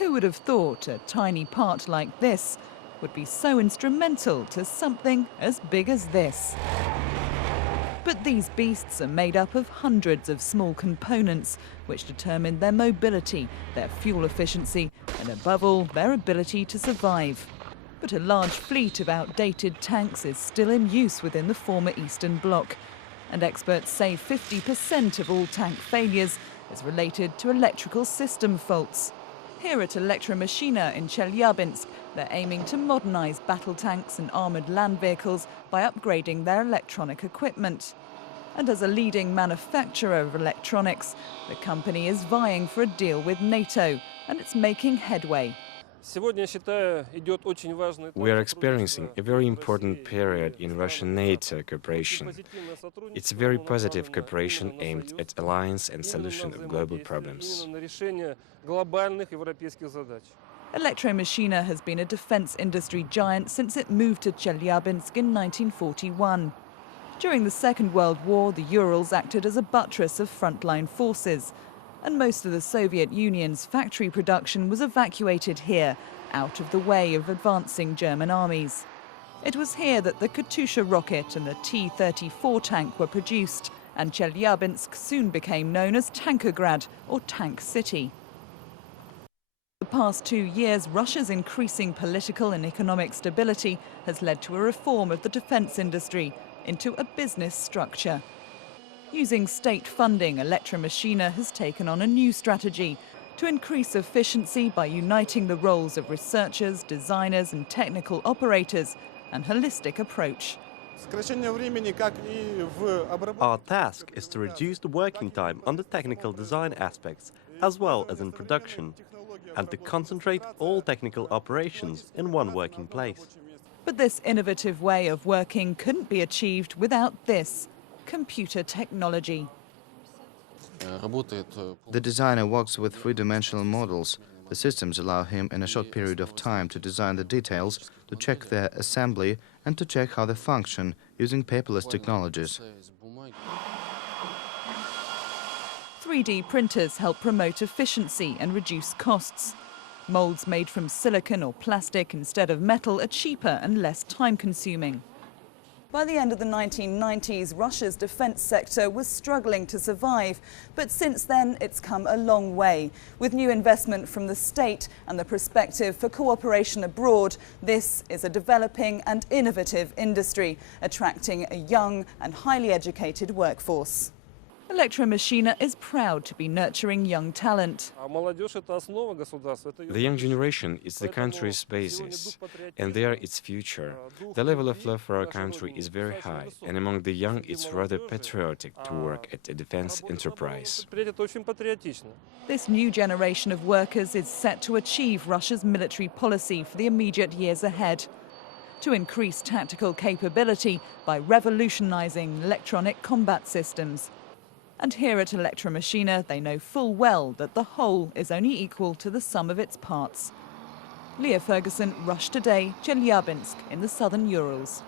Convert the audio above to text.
Who would have thought a tiny part like this would be so instrumental to something as big as this? But these beasts are made up of hundreds of small components which determine their mobility, their fuel efficiency, and above all, their ability to survive. But a large fleet of outdated tanks is still in use within the former Eastern Bloc. And experts say 50% of all tank failures is related to electrical system faults. Here at Elektromashina in Chelyabinsk, they're aiming to modernise battle tanks and armoured land vehicles by upgrading their electronic equipment. And as a leading manufacturer of electronics, the company is vying for a deal with NATO, and it's making headway. We are experiencing a very important period in Russian-NATO cooperation. It's a very positive cooperation aimed at alliance and solution of global problems. Elektromashina has been a defence industry giant since it moved to Chelyabinsk in 1941. During the Second World War, the Urals acted as a buttress of frontline forces, and most of the Soviet Union's factory production was evacuated here, out of the way of advancing German armies. It was here that the Katusha rocket and the T-34 tank were produced, and Chelyabinsk soon became known as Tankergrad, or Tank City. The past 2 years, Russia's increasing political and economic stability has led to a reform of the defence industry into a business structure. Using state funding, Elektromashina has taken on a new strategy to increase efficiency by uniting the roles of researchers, designers and technical operators, an holistic approach. Our task is to reduce the working time on the technical design aspects, as well as in production, and to concentrate all technical operations in one working place. But this innovative way of working couldn't be achieved without this: computer technology. The designer works with three-dimensional models. The systems allow him in a short period of time to design the details, to check their assembly and to check how they function using paperless technologies. 3D printers help promote efficiency and reduce costs. Moulds made from silicon or plastic instead of metal are cheaper and less time-consuming. By the end of the 1990s, Russia's defence sector was struggling to survive. But since then, it's come a long way. With new investment from the state and the perspective for cooperation abroad, this is a developing and innovative industry, attracting a young and highly educated workforce. Elektromashina is proud to be nurturing young talent. The young generation is the country's basis, and they are its future. The level of love for our country is very high, and among the young it's rather patriotic to work at a defense enterprise. This new generation of workers is set to achieve Russia's military policy for the immediate years ahead, to increase tactical capability by revolutionizing electronic combat systems. And here at Elektromashina, they know full well that the whole is only equal to the sum of its parts. Lии Фергюсон, Rush Today, Chelyabinsk in the southern Urals.